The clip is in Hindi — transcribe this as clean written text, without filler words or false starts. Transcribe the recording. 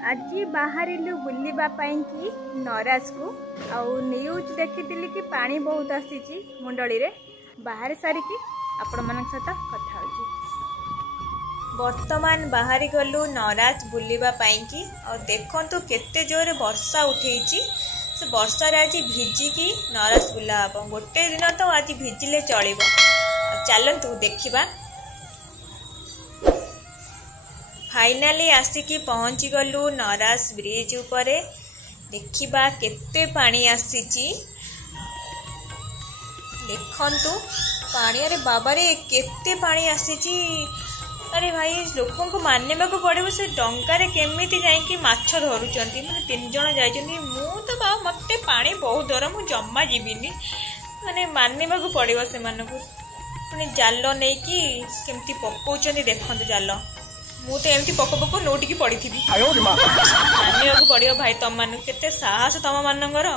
आज बाहरिलु बुलवा कि नराज को आउ न्यूज देखी कि पानी बहुत आसी मुंडली रे बाहर सारिकी आपण मन सहित कथा होची। वर्तमान बाहरी गलु नराज बुलवा कि और देखंतु केते जोरे वर्षा उठेची। से वर्षा रे आज भिजिकी नराज बुला हम गोटे दिन तो आज भिजिले चलिबो। चलंतु देखिबा। फाइनाली आसिकी पहुँची गलु नराज ब्रिज उपरे। देखिबा केते पानी आसीची देखंतु पानी। अरे बाबा रे केते पानी आसीची। अरे भाई लोकों को मानने को पड़े से डंकार केमिति जाइकी माछ धरुचंती। माने 3 जण जाइचंती। मु तो बा मते पानी बहुत डर मु जम्मा जीविनी। माने मानने को पड़े से मानकु पुनी जाल नहीं कि केमती पकाउचंती देखंतु जाल। मु तो एमती पको पको नोटिकी पड़ी थी। मानिया को पड़ियो भाई तम मान केते साहस तम मानकर।